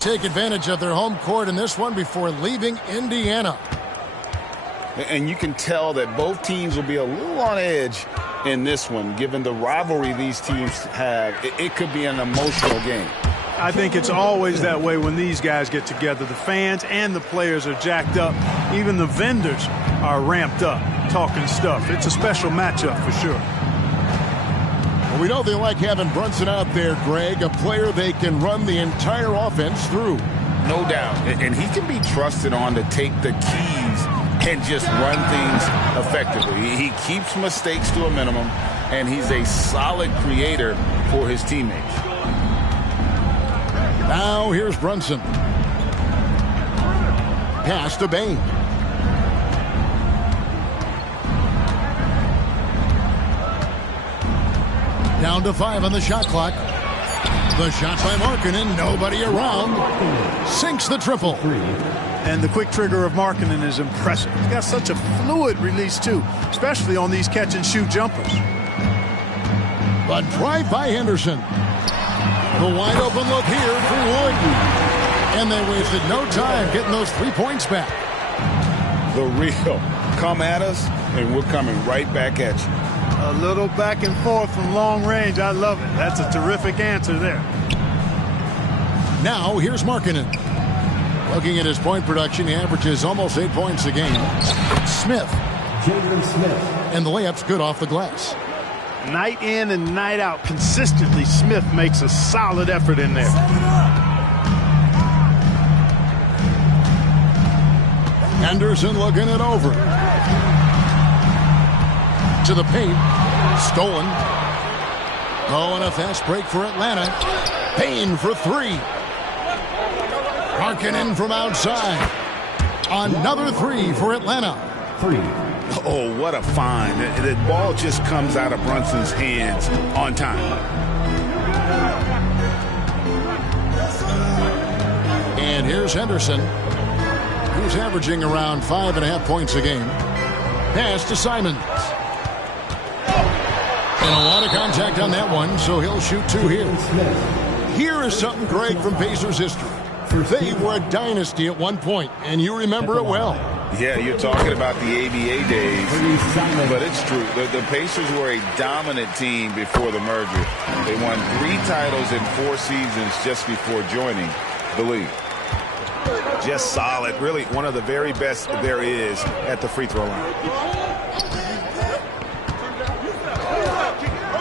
Take advantage of their home court in this one before leaving Indiana. And you can tell that both teams will be a little on edge in this one, given the rivalry these teams have. It could be an emotional game. I think it's always that way when these guys get together. The fans and the players are jacked up. Even the vendors are ramped up, talking stuff. It's a special matchup for sure. Well, we know they like having Brunson out there, Greg, a player they can run the entire offense through. No doubt. And he can be trusted on to take the keys and just run things effectively. He keeps mistakes to a minimum, and he's a solid creator for his teammates. Now here's Brunson. Pass to Bane. Down to 5 on the shot clock. The shot by Markkanen, nobody around. Sinks the triple. And the quick trigger of Markkanen is impressive. He's got such a fluid release, too, especially on these catch-and-shoot jumpers. But drive by Henderson. The wide open look here for Wood. And they wasted no time getting those 3 points back. The real. Come at us, and we're coming right back at you. A little back and forth from long range. I love it. That's a terrific answer there. Now here's Markkanen. Looking at his point production, he averages almost 8 points a game. Smith. Jalen Smith. And the layup's good off the glass. Night in and night out, consistently, Smith makes a solid effort in there. Henderson looking it over. To the paint. Stolen. Oh, and a fast break for Atlanta. Payne for 3. Markkanen from outside. Another 3 for Atlanta. 3. Oh, what a find. The ball just comes out of Brunson's hands on time. And here's Henderson. He's averaging around 5.5 points a game. Pass to Simons. And a lot of contact on that one, so he'll shoot 2 here. Here is something, Greg, from Pacers history. They were a dynasty at one point, and you remember it well. Yeah, you're talking about the ABA days, but it's true. The Pacers were a dominant team before the merger. They won 3 titles in 4 seasons just before joining the league. Just solid. Really one of the very best there is at the free throw line.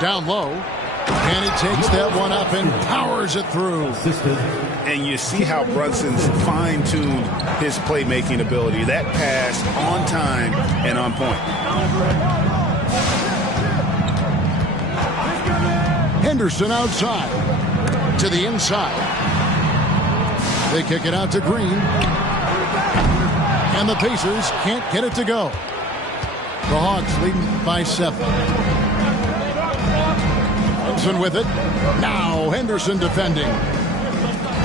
Down low. And he takes that one up and powers it through. And you see how Brunson's fine-tuned his playmaking ability. That pass on time and on point. Henderson outside. To the inside. They kick it out to Green. And the Pacers can't get it to go. The Hawks leading by 7. Brunson with it. Now Henderson defending.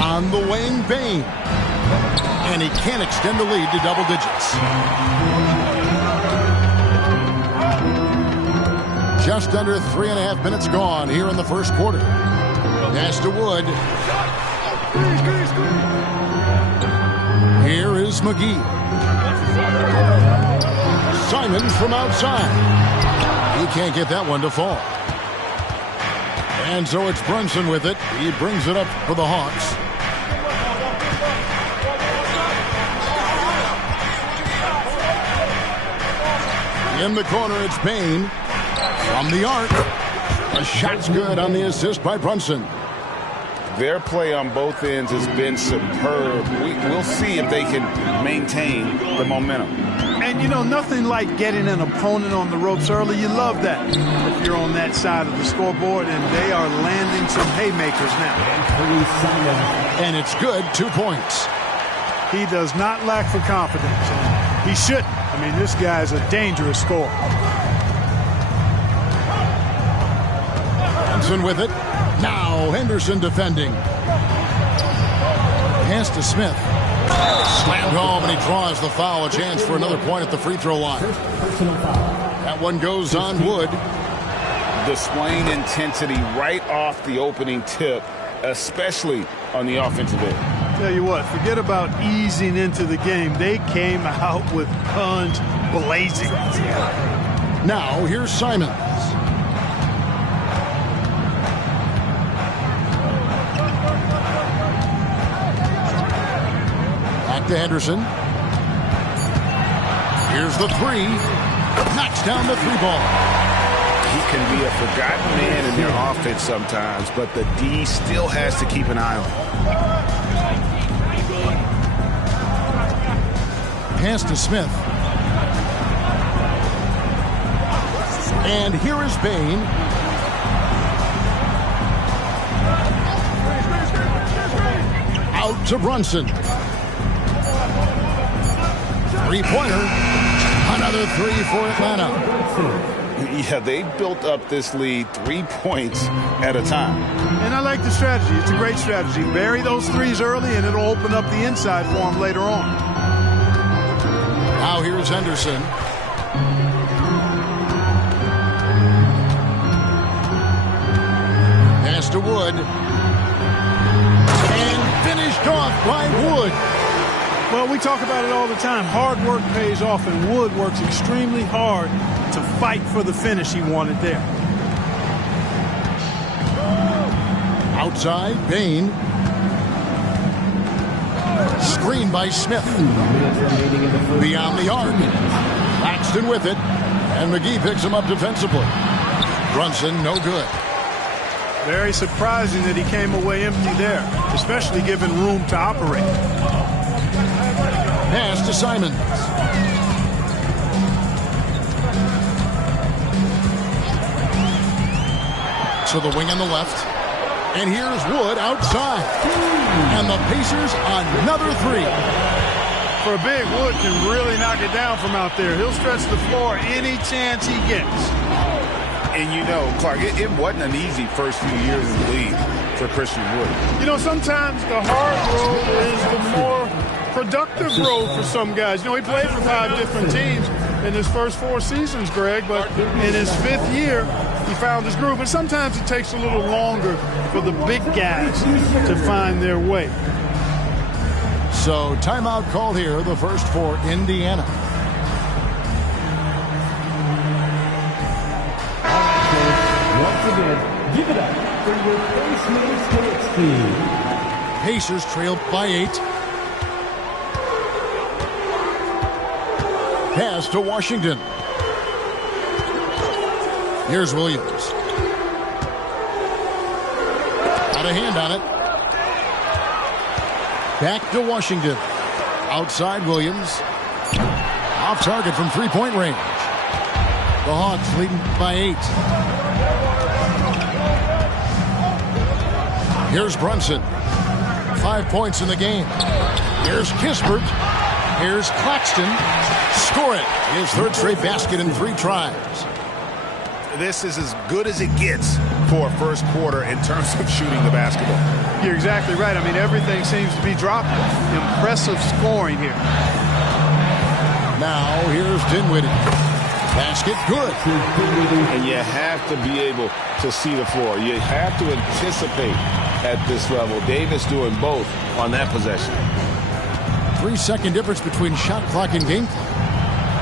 On the wing, Bane. And he can't extend the lead to double digits. Just under 3.5 minutes gone here in the first quarter. Pass to Wood. Here is McGee. Simons from outside. He can't get that one to fall. And so it's Brunson with it. He brings it up for the Hawks. In the corner, it's Payne. From the arc. A shot's good on the assist by Brunson. Their play on both ends has been superb. We'll see if they can maintain the momentum. And, you know, nothing like getting an opponent on the ropes early. You love that if you're on that side of the scoreboard, and they are landing some haymakers now. And it's good, 2 points. He does not lack for confidence. He shouldn't. I mean, this guy's a dangerous scorer. Brunson with it. Now Henderson defending. Pass to Smith. Slammed home, and he draws the foul. A chance for another point at the free throw line. That one goes on Wood. displaying intensity right off the opening tip, especially on the offensive end. Tell you what, forget about easing into the game. They came out with guns blazing. Now, here's Simons. Back to Henderson. Here's the three. Knocks down the three ball. He can be a forgotten man in their offense sometimes, but the D still has to keep an eye on him. Pass to Smith. And here is Bain. Out to Brunson. Three-pointer. Another three for Atlanta. Yeah, they built up this lead 3 points at a time. And I like the strategy. It's a great strategy. Bury those threes early, and it'll open up the inside for them later on. Now here's Henderson. Pass to Wood. And finished off by Wood. Well, we talk about it all the time. Hard work pays off, and Wood works extremely hard to fight for the finish he wanted there. Outside, Bain. Screen by Smith. Beyond the arc. Laxton with it. And McGee picks him up defensively. Brunson, no good. Very surprising that he came away empty there, especially given room to operate. Pass to Simons. To the wing on the left. And here's Wood outside. And the Pacers another three. For a big, Wood can really knock it down from out there. He'll stretch the floor any chance he gets. And you know, Clark, it wasn't an easy first few years in the league for Christian Wood. You know, sometimes the hard road is the more productive road for some guys. You know, he played for 5 different teams in his first 4 seasons, Greg, but in his 5th year, he found his groove. And sometimes it takes a little longer for the big guys to find their way. So timeout called here, the first for Indiana. Once again, give it up for your Pacemates Hits team. Pacers trailed by 8. Pass to Washington. Here's Williams. Got a hand on it. Back to Washington. Outside Williams. Off target from three-point range. The Hawks leading by 8. Here's Brunson. 5 points in the game. Here's Kispert. Here's Claxton. Score it. His 3rd straight basket in 3 tries. This is as good as it gets for a first quarter in terms of shooting the basketball. You're exactly right. I mean, everything seems to be dropping. Impressive scoring here. Now here's Dinwiddie. Basket good. And you have to be able to see the floor. You have to anticipate at this level. Davis doing both on that possession. 3-second difference between shot clock and game clock.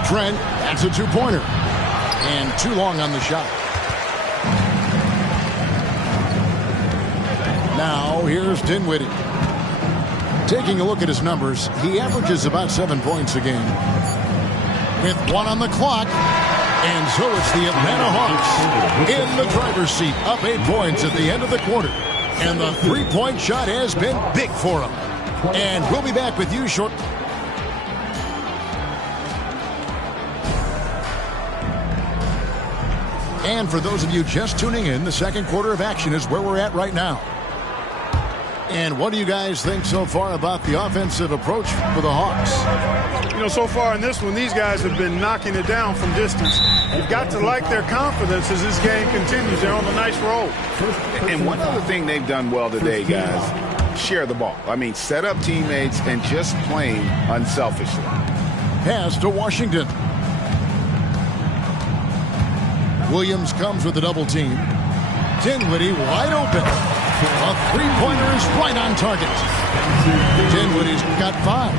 Trent, that's a 2-pointer. And too long on the shot. Now here's Dinwiddie. Taking a look at his numbers, he averages about 7 points a game. With 1 on the clock. And so it's the Atlanta Hawks in the driver's seat, up 8 points at the end of the quarter. And the 3-point shot has been big for them. And we'll be back with you shortly. And for those of you just tuning in, the second quarter of action is where we're at right now. And what do you guys think so far about the offensive approach for the Hawks? You know, so far in this one, these guys have been knocking it down from distance. You've got to like their confidence as this game continues. They're on a nice roll. And one other thing they've done well today, guys, share the ball. I mean, set up teammates and just playing unselfishly. Pass to Washington. Williams comes with a double team. Dinwiddie wide open. A three-pointer is right on target. Dinwiddie's got 5.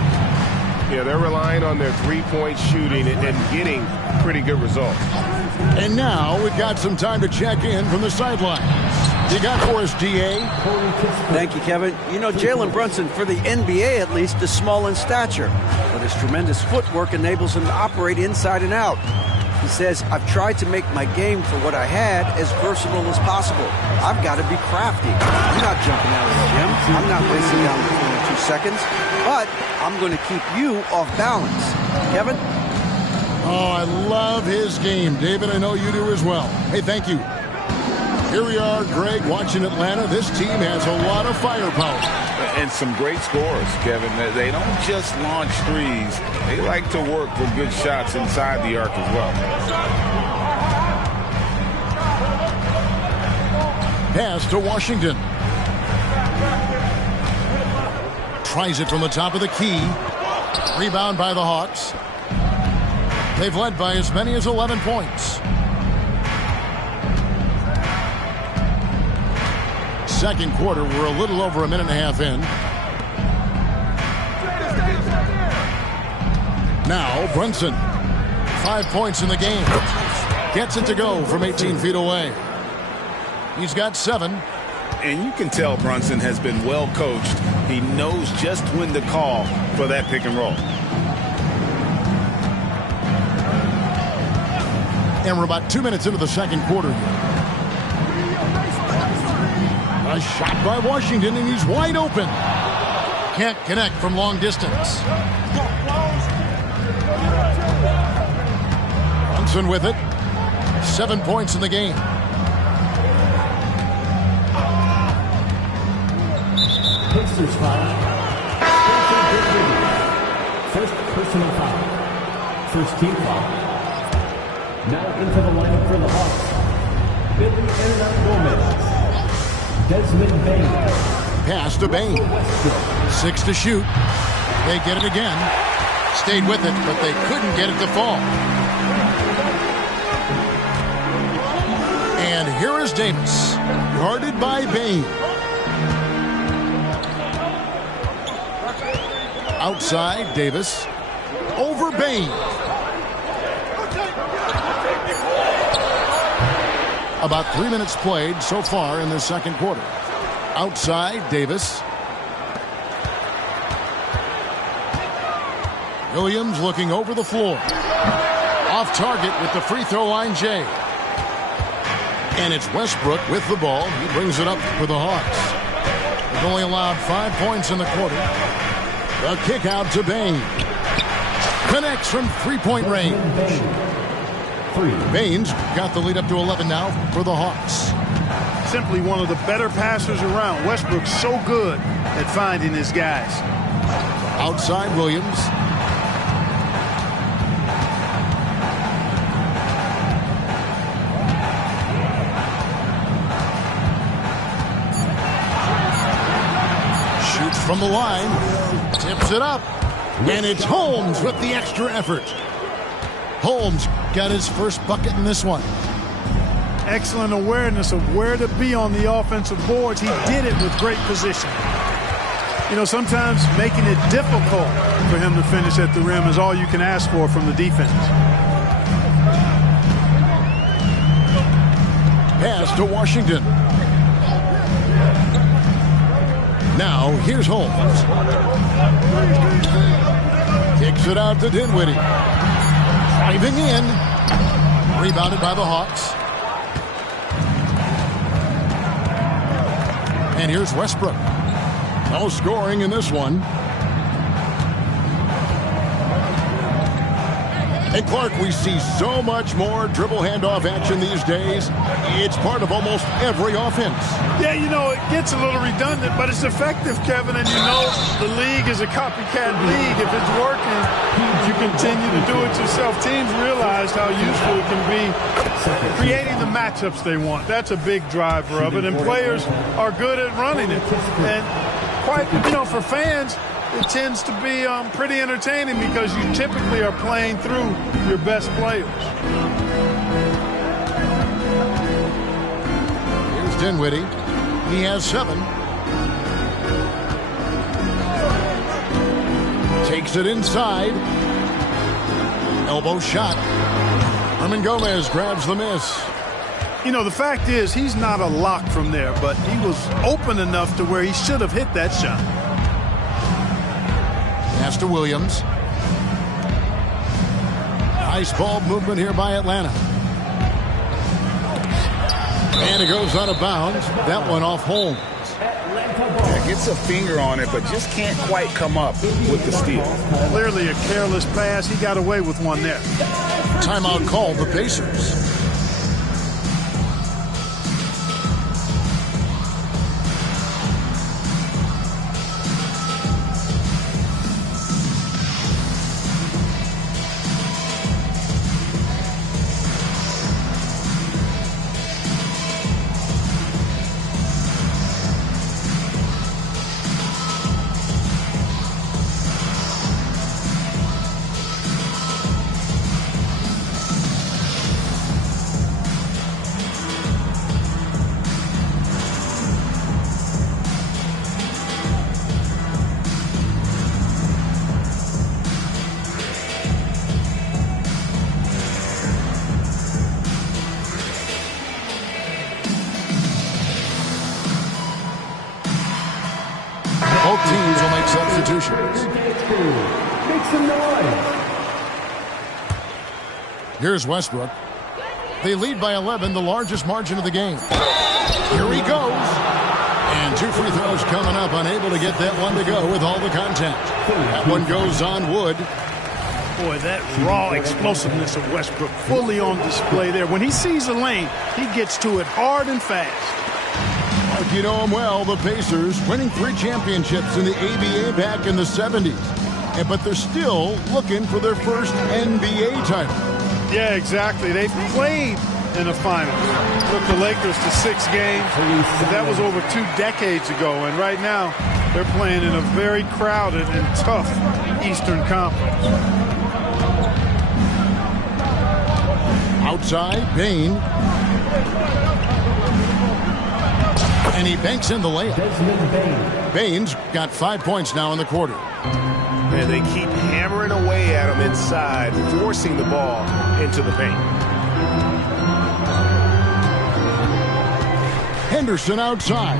Yeah, they're relying on their three-point shooting and getting pretty good results. And now we've got some time to check in from the sidelines. You got for us, DA? Thank you, Kevin. You know, Jalen Brunson, for the NBA at least, is small in stature, but his tremendous footwork enables him to operate inside and out. He says, I've tried to make my game for what I had as versatile as possible. I've got to be crafty. I'm not jumping out of the gym. I'm not racing down the floor in 2 seconds, but I'm going to keep you off balance. Kevin? Oh, I love his game. David, I know you do as well. Hey, thank you. Here we are, Greg, watching Atlanta. This team has a lot of firepower. And some great scores, Kevin. They don't just launch threes. They like to work for good shots inside the arc as well. Pass to Washington. Tries it from the top of the key. Rebound by the Hawks. They've led by as many as 11 points. Second quarter, we're a little over a minute and a half in. Now, Brunson. 5 points in the game. Gets it to go from 18 feet away. He's got 7. And you can tell Brunson has been well coached. He knows just when to call for that pick and roll. And we're about 2 minutes into the second quarter here. A shot by Washington, and he's wide open. Can't connect from long distance. Brunson with it. 7 points in the game. Pacers foul. First personal foul. First team foul. Now into the lineup for the Hawks. Billy Hernan Gomez. Desmond Bane. Pass to Bane. 6 to shoot. They get it again. Stayed with it, but they couldn't get it to fall. And here is Davis. Guarded by Bane. Outside, Davis. Over Bane. About 3 minutes played so far in the second quarter. Outside, Davis. Williams looking over the floor. Off target with the free throw line, Jay. And it's Westbrook with the ball. He brings it up for the Hawks. They've only allowed 5 points in the quarter. The kick out to Bane. Connects from three-point range. Bane's got the lead up to 11 now for the Hawks. Simply one of the better passers around. Westbrook's so good at finding his guys. Outside, Williams. Shoots from the line. Tips it up. And it's Holmes with the extra effort. Holmes got his first bucket in this one. Excellent awareness of where to be on the offensive boards. He did it with great position. You know, sometimes making it difficult for him to finish at the rim is all you can ask for from the defense. Pass to Washington. Now, here's Holmes. Kicks it out to Dinwiddie. Driving in. Rebounded by the Hawks. And here's Westbrook. No scoring in this one. And Clark, we see so much more dribble handoff action these days. It's part of almost every offense. Yeah, you know, it gets a little redundant, but it's effective, Kevin. And you know the league is a copycat league. If it's working, you continue to do it yourself. Teams realize how useful it can be creating the matchups they want. That's a big driver of it. And players are good at running it. And quite, you know, for fans, it tends to be pretty entertaining because you typically are playing through your best players. Charles Dinwiddie. He has 7. Takes it inside. Elbow shot. Herman Gomez grabs the miss. You know, the fact is he's not a lock from there, but he was open enough to where he should have hit that shot. Pass to Williams. Nice ball movement here by Atlanta. And it goes out of bounds. That one off Holmes. Yeah, gets a finger on it, but just can't quite come up with the steal. Clearly a careless pass. He got away with one there. Timeout called the Pacers. Both teams will make substitutions. Make some noise. Here's Westbrook. They lead by 11, the largest margin of the game. Here he goes. And 2 free throws coming up, unable to get that one to go with all the contact. That one goes on Wood. Boy, that raw explosiveness of Westbrook fully on display there. When he sees a lane, he gets to it hard and fast. Mark, you know him well, the Pacers, winning 3 championships in the ABA back in the 70s. But they're still looking for their first NBA title. Yeah, exactly. They played in the finals. Took the Lakers to 6 games. That was over 2 decades ago. And right now, they're playing in a very crowded and tough Eastern Conference. Outside, Bane. And he banks in the layup. Bane's got 5 points now in the quarter. And they keep hammering away at him inside, forcing the ball into the paint. Henderson outside.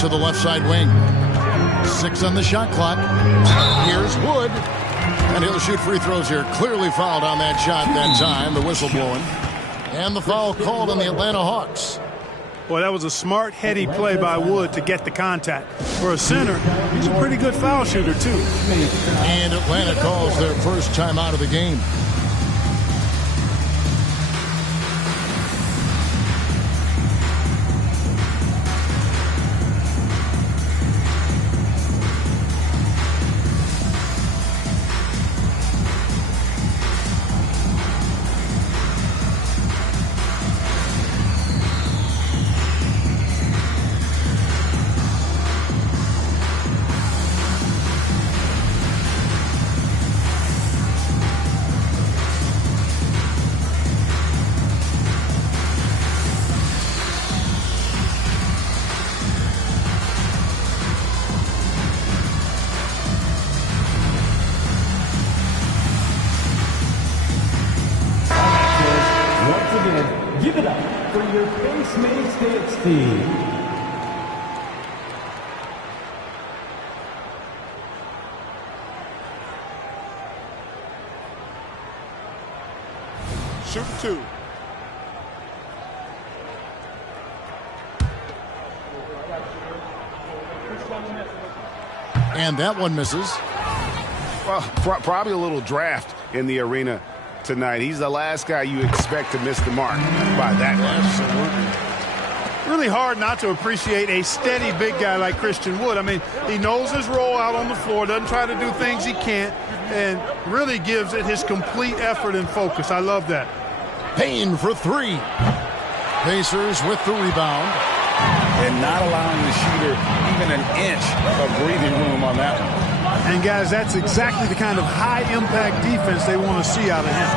To the left side wing. 6 on the shot clock. Here's Wood. And he'll shoot free throws here. Clearly fouled on that shot that time. The whistle blowing. And the foul called on the Atlanta Hawks. Boy, that was a smart, heady play by Wood to get the contact. For a center, he's a pretty good foul shooter, too. And Atlanta calls their first timeout of the game. Give it up for your Facemates Dance team. Shoot 2. And that one misses. Well, probably a little draft in the arena tonight. He's the last guy you expect to miss the mark by that much. Absolutely. Really hard not to appreciate a steady big guy like Christian Wood. I mean, he knows his role out on the floor, doesn't try to do things he can't, and really gives it his complete effort and focus. I love that. Payne for 3. Pacers with the rebound. And not allowing the shooter even an inch of breathing room on that one. And, guys, that's exactly the kind of high-impact defense they want to see out of him.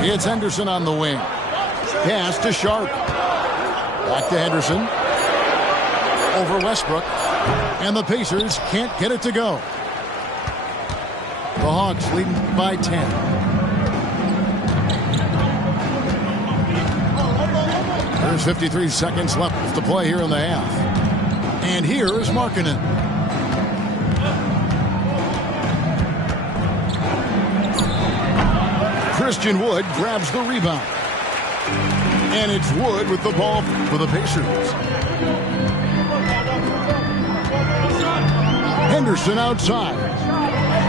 It's Henderson on the wing. Pass to Sharp. Back to Henderson. Over Westbrook. And the Pacers can't get it to go. The Hawks leading by 10. There's 53 seconds left to play here in the half. And here is Markkanen. Christian Wood grabs the rebound. And it's Wood with the ball for the Pacers. Henderson outside.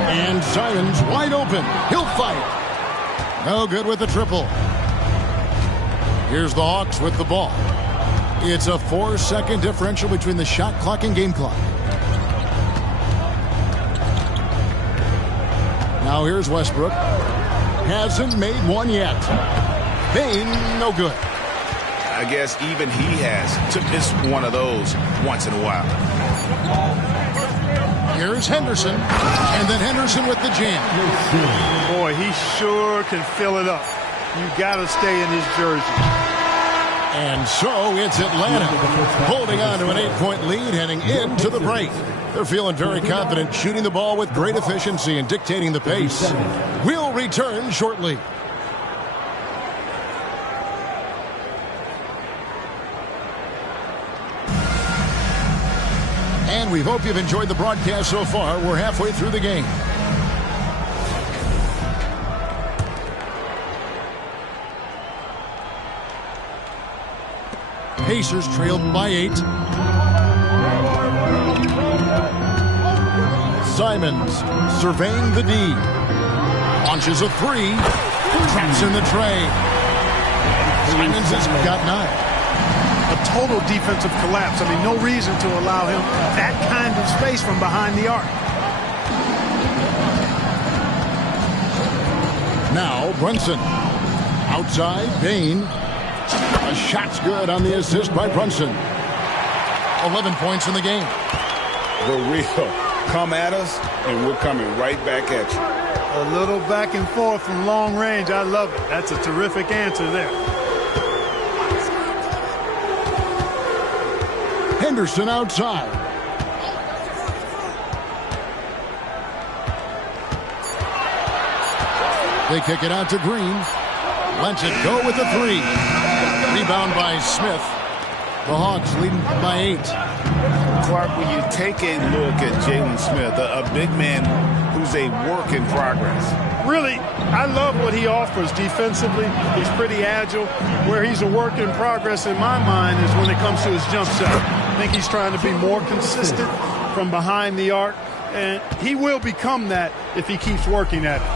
And Simons wide open. He'll fight. No good with the triple. Here's the Hawks with the ball. It's a 4-second differential between the shot clock and game clock. Now here's Westbrook. Hasn't made one yet. Bane, no good. I guess even he has took this one of those once in a while. Here's Henderson. And then Henderson with the jam. Boy, he sure can fill it up. You got to stay in his jersey. And so it's Atlanta holding on to an 8-point lead heading into the break. They're feeling very confident, shooting the ball with great efficiency and dictating the pace. We'll return shortly. And we hope you've enjoyed the broadcast so far. We're halfway through the game. Pacers trailed by 8. Simons surveying the D. Launches a 3. Traps in the tray. Simons has got 9. A total defensive collapse. I mean, no reason to allow him that kind of space from behind the arc. Now Brunson. Outside, Bane. A shot's good on the assist by Brunson. 11 points in the game. The real. Come at us, and we're coming right back at you. A little back and forth from long range. I love it. That's a terrific answer there. Henderson outside. They kick it out to Green. Lets it go with the 3. Rebound by Smith. The Hawks leading by 8. Clark, when you take a look at Jalen Smith, a big man who's a work in progress. Really, I love what he offers defensively. He's pretty agile. Where he's a work in progress in my mind is when it comes to his jump shot. I think he's trying to be more consistent from behind the arc, and he will become that if he keeps working at it.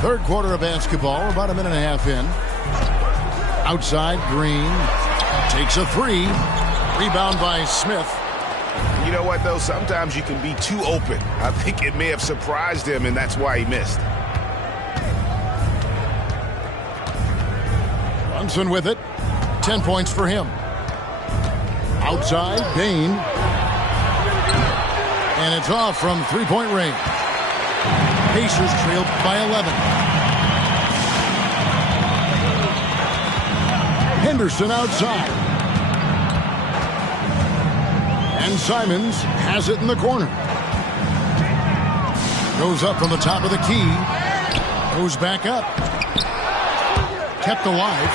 Third quarter of basketball, about a minute and a half in. Outside, Green takes a 3. Rebound by Smith. You know what, though? Sometimes you can be too open. I think it may have surprised him, and that's why he missed. Brunson with it. 10 points for him. Outside, Bane. And it's off from three-point range. Pacers trailed by 11. Henderson outside. And Simons has it in the corner. Goes up from the top of the key. Goes back up. Kept alive.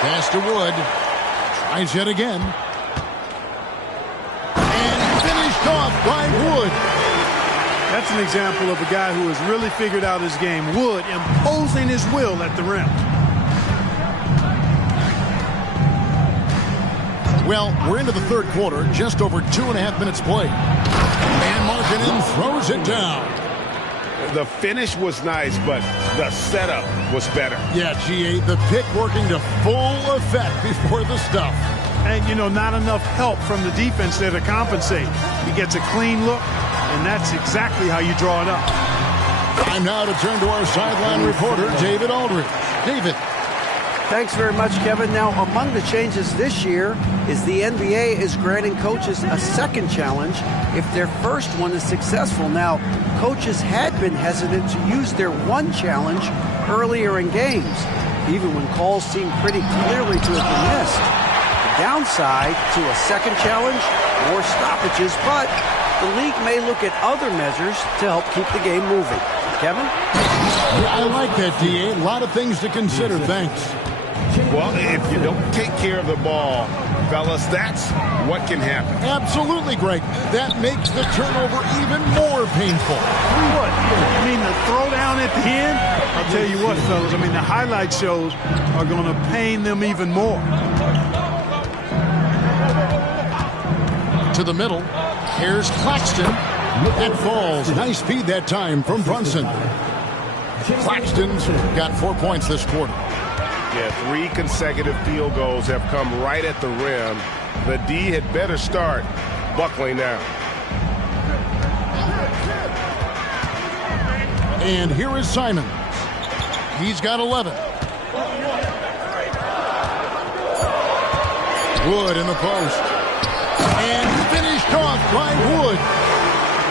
Pass to Wood. Tries yet again. And finished off by Wood. That's an example of a guy who has really figured out his game. Wood imposing his will at the rim. Well, we're into the third quarter, just over 2.5 minutes played. And Markkanen throws it down. The finish was nice, but the setup was better. Yeah, GA, the pick working to full effect before the stuff. And, you know, not enough help from the defense there to compensate. He gets a clean look, and that's exactly how you draw it up. Time now to turn to our sideline reporter, David Aldridge. David. Thanks very much, Kevin. Now, among the changes this year is the NBA is granting coaches a second challenge if their first one is successful. Now, coaches had been hesitant to use their one challenge earlier in games, even when calls seemed pretty clearly to have been missed. The downside to a second challenge, more stoppages, but the league may look at other measures to help keep the game moving. Kevin? Yeah, I like that, D.A. A lot of things to consider. Thanks. Well, if you don't take care of the ball, fellas, that's what can happen. Absolutely, Greg. That makes the turnover even more painful. What? I mean, the throwdown at the end? I'll tell you what, fellas. I mean, the highlight shows are going to pain them even more. To the middle. Here's Claxton. That falls. Nice feed that time from Brunson. Claxton's got 4 points this quarter. Yeah, 3 consecutive field goals have come right at the rim. The D had better start buckling down. And here is Simons. He's got 11. Wood in the post. And finished off by Wood.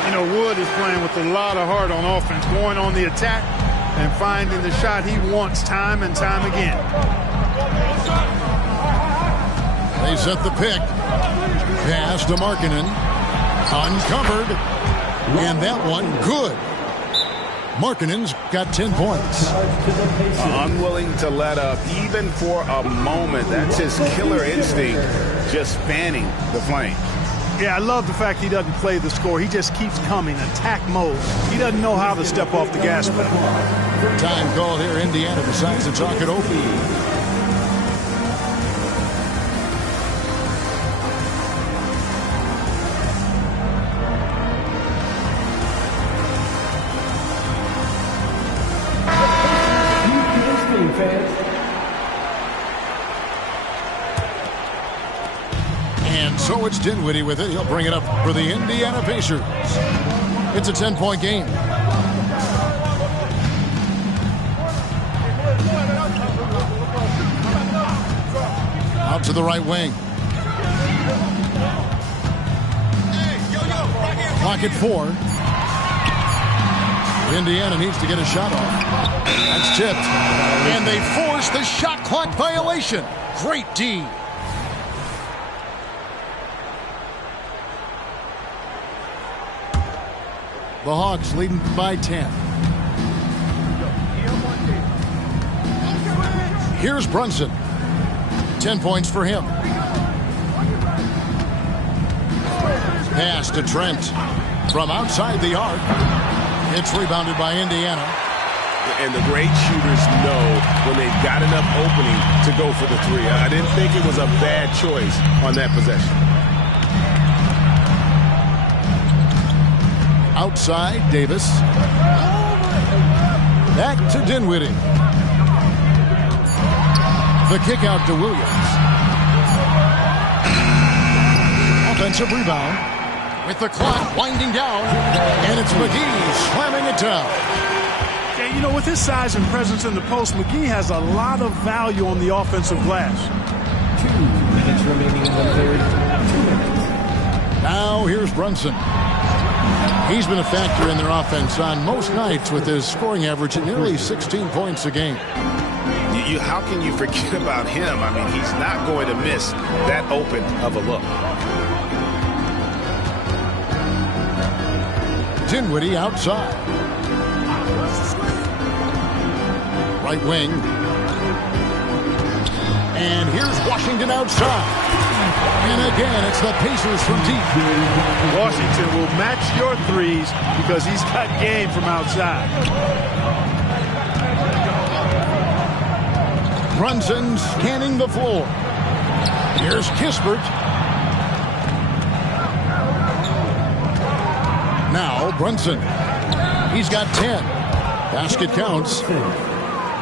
You know, Wood is playing with a lot of heart on offense, going on the attack and finding the shot he wants time and time again. They set the pick. Pass to Markkanen. Uncovered. And that one good. Markkanen's got 10 points. Unwilling to let up even for a moment. That's his killer instinct, just fanning the flame. Yeah, I love the fact he doesn't play the score. He just keeps coming, attack mode. He doesn't know how to step off the gas pedal. Time called here. Indiana decides to talk it over. And so it's Dinwiddie with it. He'll bring it up for the Indiana Pacers. It's a 10-point game. Out to the right wing. Clock at 4. Indiana needs to get a shot off. That's tipped. And they force the shot clock violation. Great D. The Hawks leading by 10. Here's Brunson. 10 points for him. Pass to Trent from outside the arc. It's rebounded by Indiana. And the great shooters know when they've got enough opening to go for the 3. I didn't think it was a bad choice on that possession. Outside, Davis. Back to Dinwiddie. The kick out to Williams. Offensive rebound. With the clock winding down. And it's McGee slamming it down. Yeah, you know, with his size and presence in the post, McGee has a lot of value on the offensive glass. 2 minutes remaining in the third. 2 minutes. Now here's Brunson. He's been a factor in their offense on most nights with his scoring average at nearly 16 points a game. How can you forget about him? I mean, he's not going to miss that open of a look. Dinwiddie outside. Right wing. And here's Washington outside. And again, it's the Pacers from deep. Washington will match your threes because he's got game from outside. Brunson scanning the floor. Here's Kispert. Now Brunson. He's got 10. Basket counts.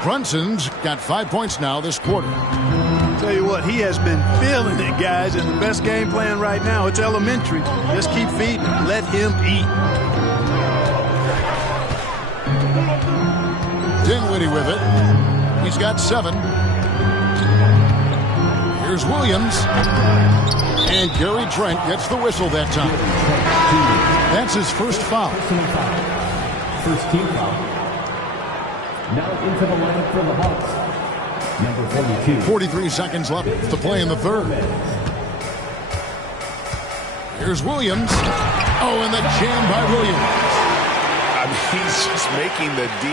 Brunson's got 5 points now this quarter. Tell you what, he has been feeling it, guys, and the best game plan right now, it's elementary. Just keep feeding him. Let him eat. Dinwiddie with it. He's got 7. Here's Williams. And Gary Trent gets the whistle that time. That's his first foul. First team foul. Now into the lineup for the Hawks. Number 42. 43 seconds left to play in the third. Here's Williams. Oh, and the jam by Williams. I mean, he's just making the D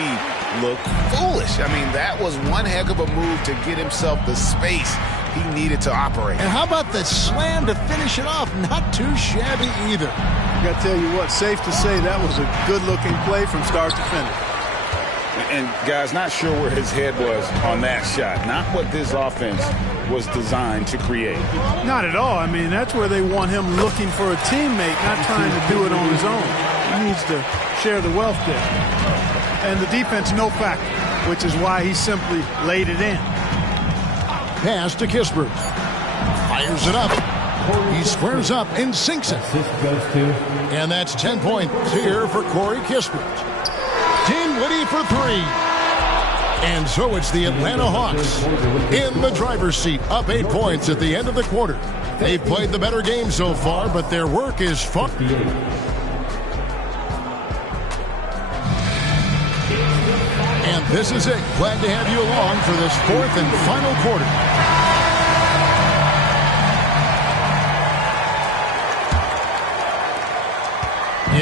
look foolish. I mean, that was one heck of a move to get himself the space he needed to operate. And how about the slam to finish it off? Not too shabby either. I got to tell you what, safe to say that was a good-looking play from start to finish. And, guys, not sure where his head was on that shot. Not what this offense was designed to create. Not at all. I mean, that's where they want him looking for a teammate, not trying to do it on his own. He needs to share the wealth there. And the defense, no factor, which is why he simply laid it in. Pass to Kispert. Fires it up. He squares up and sinks it. Assist goes to. And that's 10 points here for Corey Kispert. Dinwiddie for three. And so it's the Atlanta Hawks in the driver's seat, up 8 points at the end of the quarter. They've played the better game so far, but their work is far. And this is it. Glad to have you along for this fourth and final quarter.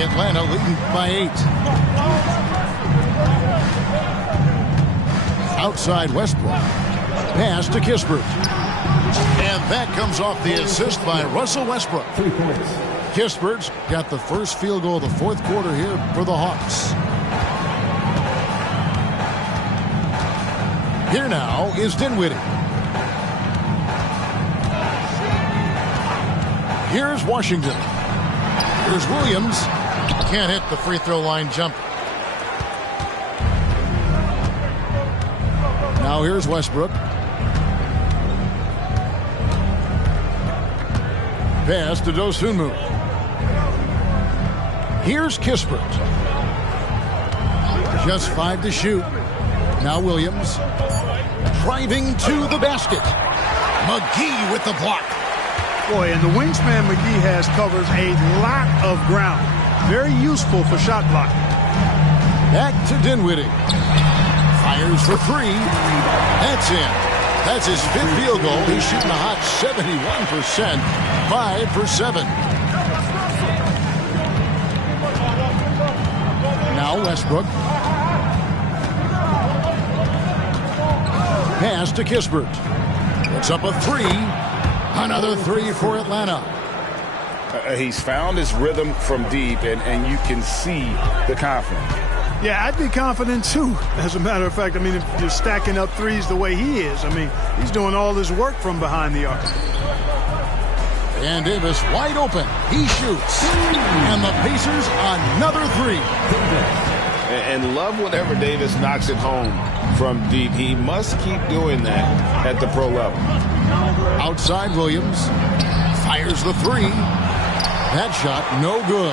Atlanta leading by 8. Outside Westbrook. Pass to Kispert. And that comes off the assist by Russell Westbrook. 3 points. Kispert's got the first field goal of the fourth quarter here for the Hawks. Here now is Dinwiddie. Here's Washington. Here's Williams. Can't hit the free throw line jump. Now here's Westbrook. Pass to Dosunmu. Here's Kispert. Just 5 to shoot. Now Williams. Driving to the basket. McGee with the block. Boy, and the wingspan McGee has covers a lot of ground. Very useful for shot blocking. Back to Dinwiddie. Fires for three. That's in. That's his fifth field goal. He's shooting a hot 71%. 5 for 7. Now Westbrook. Pass to Kispert. It's up a three. Another three for Atlanta. He's found his rhythm from deep, and you can see the confidence. Yeah, I'd be confident too, as a matter of fact. I mean, if you're stacking up threes the way he is, I mean, he's doing all this work from behind the arc. And Davis wide open. He shoots. And the Pacers another three. And love whenever Davis knocks it home from deep. He must keep doing that at the pro level. Outside Williams. Fires the three. That shot no good.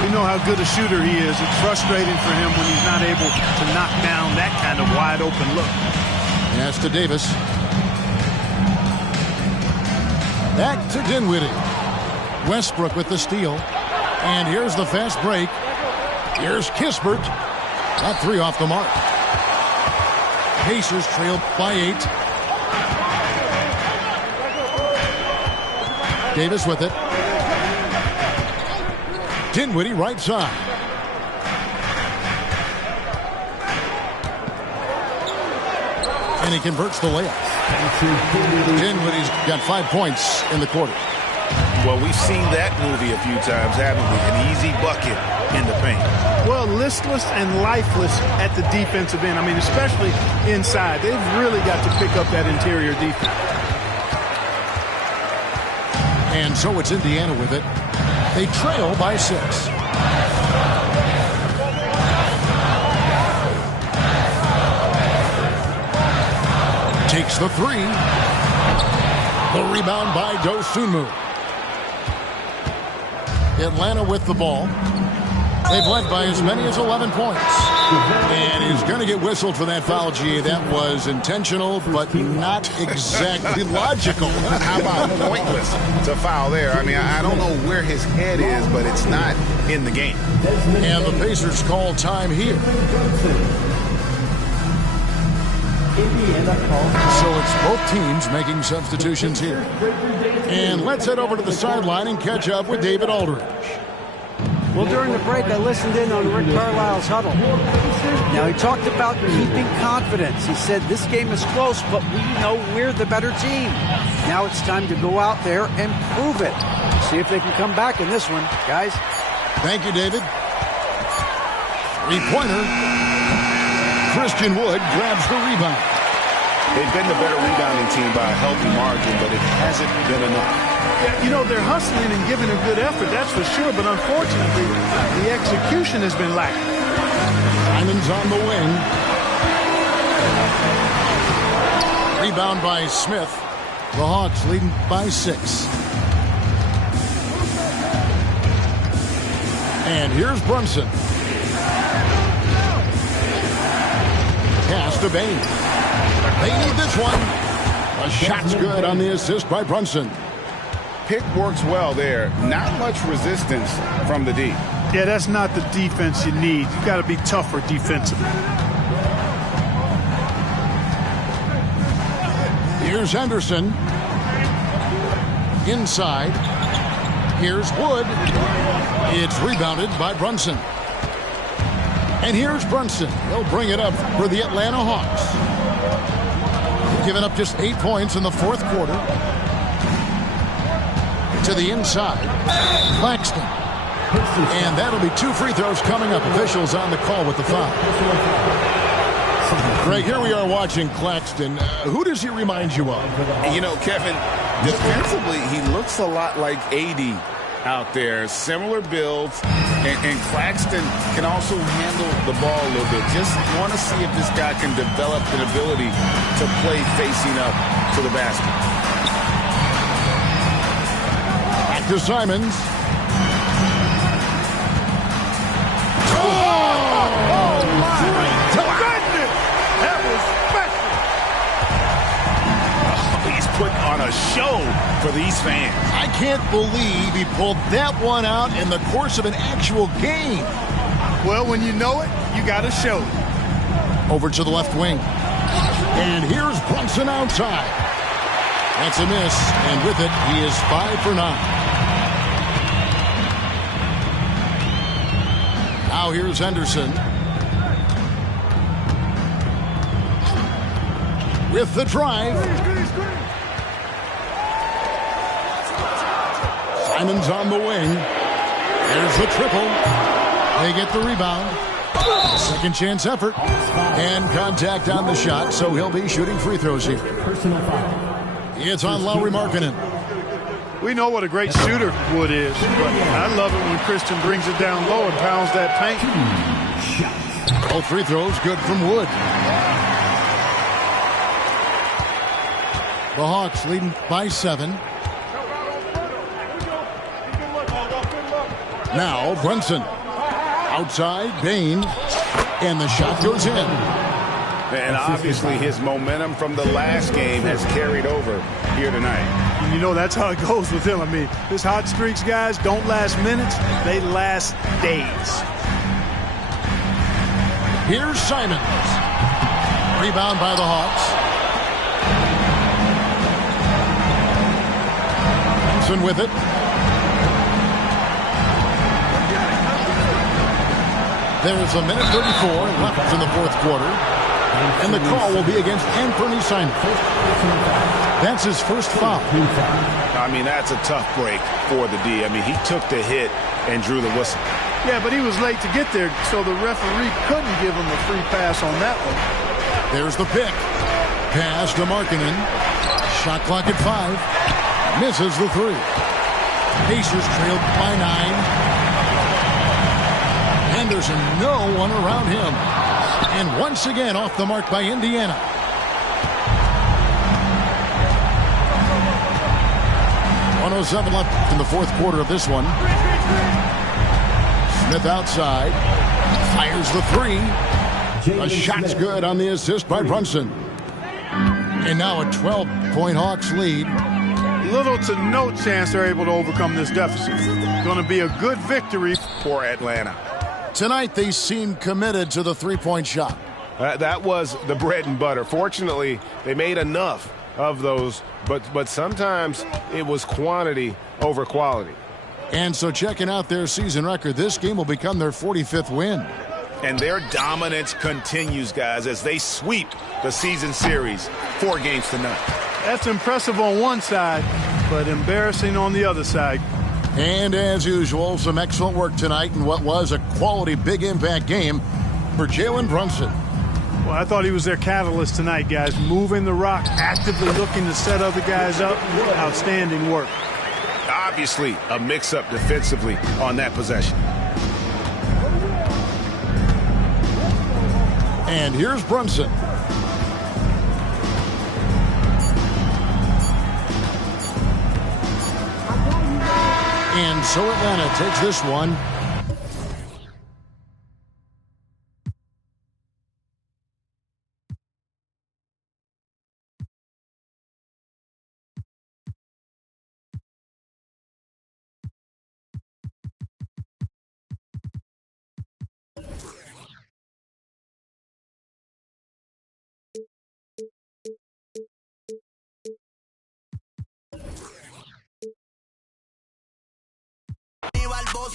You know how good a shooter he is. It's frustrating for him when he's not able to knock down that kind of wide open look. Pass to Davis. Back to Dinwiddie. Westbrook with the steal. And here's the fast break. Here's Kispert. That three off the mark. Pacers trail by 8. Davis with it. Dinwiddie right side. And he converts the layup. Dinwiddie's got 5 points in the quarter. Well, we've seen that movie a few times, haven't we? An easy bucket in the paint. Well, listless and lifeless at the defensive end. I mean, especially inside. They've really got to pick up that interior defense. And so it's Indiana with it. They trail by 6. Takes the three. The rebound by Dosunmu. Atlanta with the ball. They've led by as many as 11 points. And he's going to get whistled for that foul, G. That was intentional, but not exactly logical. How about pointless to foul there? I mean, I don't know where his head is, but it's not in the game. And the Pacers call time here. So it's both teams making substitutions here. And let's head over to the sideline and catch up with David Aldridge. Well, during the break, I listened in on Rick Carlisle's huddle. Now, he talked about keeping confidence. He said, this game is close, but we know we're the better team. Now it's time to go out there and prove it. See if they can come back in this one, guys. Thank you, David. Three-pointer. Christian Wood grabs the rebound. They've been the better rebounding team by a healthy margin, but it hasn't been enough. Yeah, you know, they're hustling and giving a good effort, that's for sure, but unfortunately, the execution has been lacking. Simon's on the wing. Rebound by Smith. The Hawks leading by 6. And here's Brunson. Pass to Bane. They need this one. A shot's good on the assist by Brunson. Pick works well there. Not much resistance from the D. Yeah, that's not the defense you need. You've got to be tougher defensively. Here's Henderson. Inside. Here's Wood. It's rebounded by Brunson. And here's Brunson. He'll bring it up for the Atlanta Hawks. Giving up just 8 points in the fourth quarter. To the inside. Claxton. And that'll be 2 free throws coming up. Officials on the call with the foul. Greg, here we are watching Claxton. Who does he remind you of? You know, Kevin, defensively, he looks a lot like AD out there. Similar builds. And Claxton can also handle the ball a little bit. Just want to see if this guy can develop an ability to play facing up to the basket. Back to Simons. Putting on a show for these fans. I can't believe he pulled that one out in the course of an actual game. Well, when you know it, you got to show it. Over to the left wing. And here's Brunson outside. That's a miss. And with it, he is 5 for 9. Now here's Henderson. With the drive. Simon's on the wing. There's the triple. They get the rebound. Second chance effort. And contact on the shot, so he'll be shooting free throws here. It's on Lauri Markkanen. We know what a great shooter Wood is, but I love it when Christian brings it down low and pounds that paint. Both free throws good from Wood. The Hawks leading by 7. Now Brunson. Outside, Bane. And the shot goes in. And obviously his momentum from the last game has carried over here tonight. And you know that's how it goes with him. I mean, his hot streaks, guys, don't last minutes. They last days. Here's Simons. Rebound by the Hawks. Brunson with it. There's a minute 34 left in the fourth quarter. And the call will be against Anthony Simons. That's his first foul. I mean, that's a tough break for the D. I mean, he took the hit and drew the whistle. Yeah, but he was late to get there, so the referee couldn't give him a free pass on that one. There's the pick. Pass to Markkanen. Shot clock at 5. Misses the 3. Pacers trailed by 9. Henderson, no one around him. And once again off the mark by Indiana. .107 left in the fourth quarter of this one. Smith outside. Fires the three. The shot's good on the assist by Brunson. And now a 12-point Hawks lead. Little to no chance they're able to overcome this deficit. Going to be a good victory for Atlanta. Tonight they seem committed to the three-point shot. That was the bread and butter. Fortunately, they made enough of those, but sometimes it was quantity over quality. And so checking out their season record, this game will become their 45th win. And their dominance continues, guys, as they sweep the season series 4 games to none. That's impressive on one side, but embarrassing on the other side. And as usual, some excellent work tonight in what was a quality big impact game for Jalen Brunson. Well, I thought he was their catalyst tonight, guys. Moving the rock, actively looking to set other guys up. Outstanding work. Obviously, a mix-up defensively on that possession. And here's Brunson. And so Atlanta takes this one.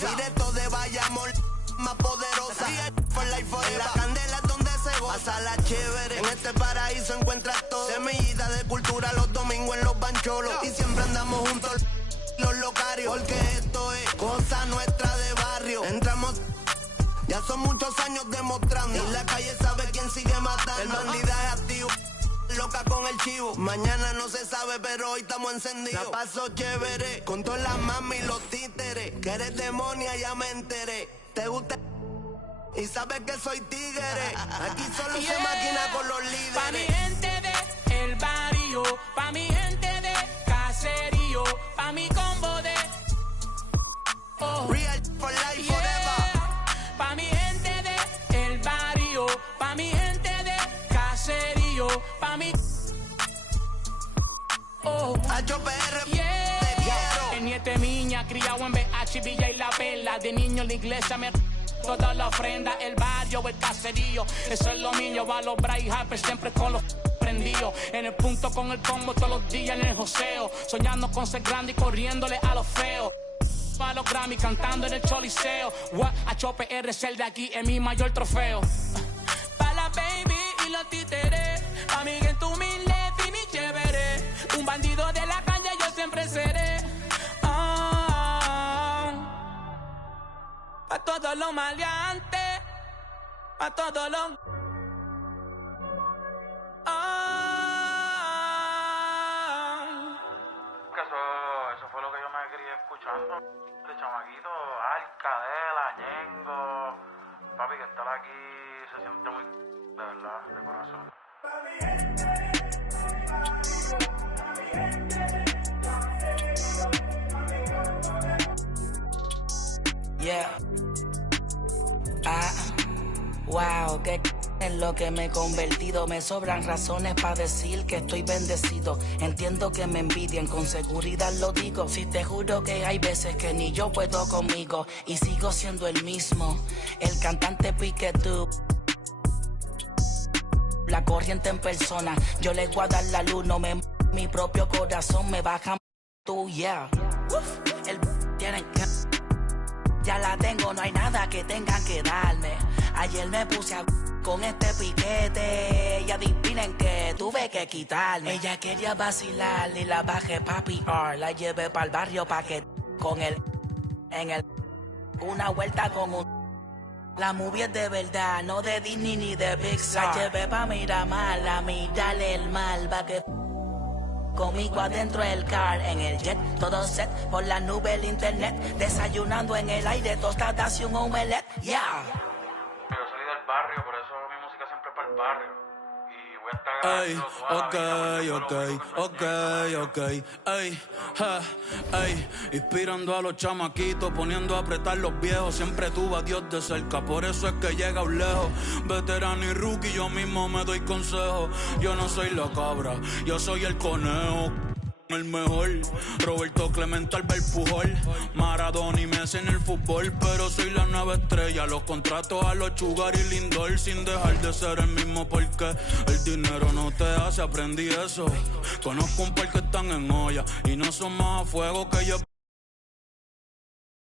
Directo de Bayamón, más poderosa. For life forever. La candela es donde se goza. Pasa la chévere. En este paraíso encuentras todo. Semillita de cultura los domingos en los bancholos. Y siempre andamos juntos los locarios. Porque esto es cosa nuestra de barrio. Entramos, ya son muchos años demostrando. Y la calle sabe quién sigue matando. El bandidaje activo. Loca con el chivo, mañana no se sabe, pero hoy estamos encendidos. La paso chévere, con todas las mami y los títeres. Que eres demonia, ya me enteré. Te gusta y sabes que soy tigre. Aquí solo se maquina con los líderes. Pa' mi gente de el barrio, pa' mi gente de caserío, pa' mi combo de Real for life forever. Pa' mi gente de el barrio, pa' mi gente de caserío, pa' mi HPR, yeah. te quiero. El niete miña, criado en BH, Villa y La Perla. De niño en la iglesia me toda la ofrenda, el barrio, el caserío. Eso es lo mío, va a los Bryce Harper siempre con los prendidos. En el punto con el combo todos los días en el joseo. Soñando con ser grande y corriéndole a los feos. A los Grammy cantando en el choliseo. HPR es el de aquí, es mi mayor trofeo. Pa' la baby y los títeres. Pa' mi gente humilde, fin y chévere. Un bandido de la calle yo siempre seré. Pa' todos los maleantes. Pa' todos los... Eso fue lo que yo me crié escuchando. De chamaquito, Alcadela, Ñengo. Papi, que estar aquí se siente muy... de verdad, de corazón. Yeah. Wow, qué en lo que me he convertido. Me sobran razones para decir que estoy bendecido. Entiendo que me envidian, con seguridad lo digo. Si te juro que hay veces que ni yo puedo conmigo. Y sigo siendo el mismo, el cantante Piquetú. La corriente en persona, yo le voy a dar la luz. No me... mi propio corazón me baja tú, yeah. El tienen que... ya la tengo, no hay nada que tengan que darme. Ayer me puse a... con este piquete y adivinen que tuve que quitarme. Ella quería vacilar y la bajé papi R. La llevé para el barrio pa' que con él en el una vuelta con un... La movie es de verdad, no de Disney ni de Pixar. La llevé pa' Miramar, a mirarle el mal pa' que... conmigo adentro del car, en el jet, todo set, por la nube el internet, desayunando en el aire, tostadas y un omelette, yeah. Yo salí del barrio, por eso mi música siempre es para el barrio. Y voy Ey, ok, ey, ey, inspirando a los chamaquitos, poniendo a apretar los viejos, siempre tuvo a Dios de cerca, por eso es que llega lejos, veterano y rookie, yo mismo me doy consejo, yo no soy la cabra, yo soy el conejo. El mejor, Roberto Clemente, Albert Pujol, Maradona y Messi en el fútbol, pero soy la nueva estrella, los contratos a los Sugar y Lindor, sin dejar de ser el mismo porque el dinero no te hace, aprendí eso, conozco un par que están en olla y no son más a fuego que yo.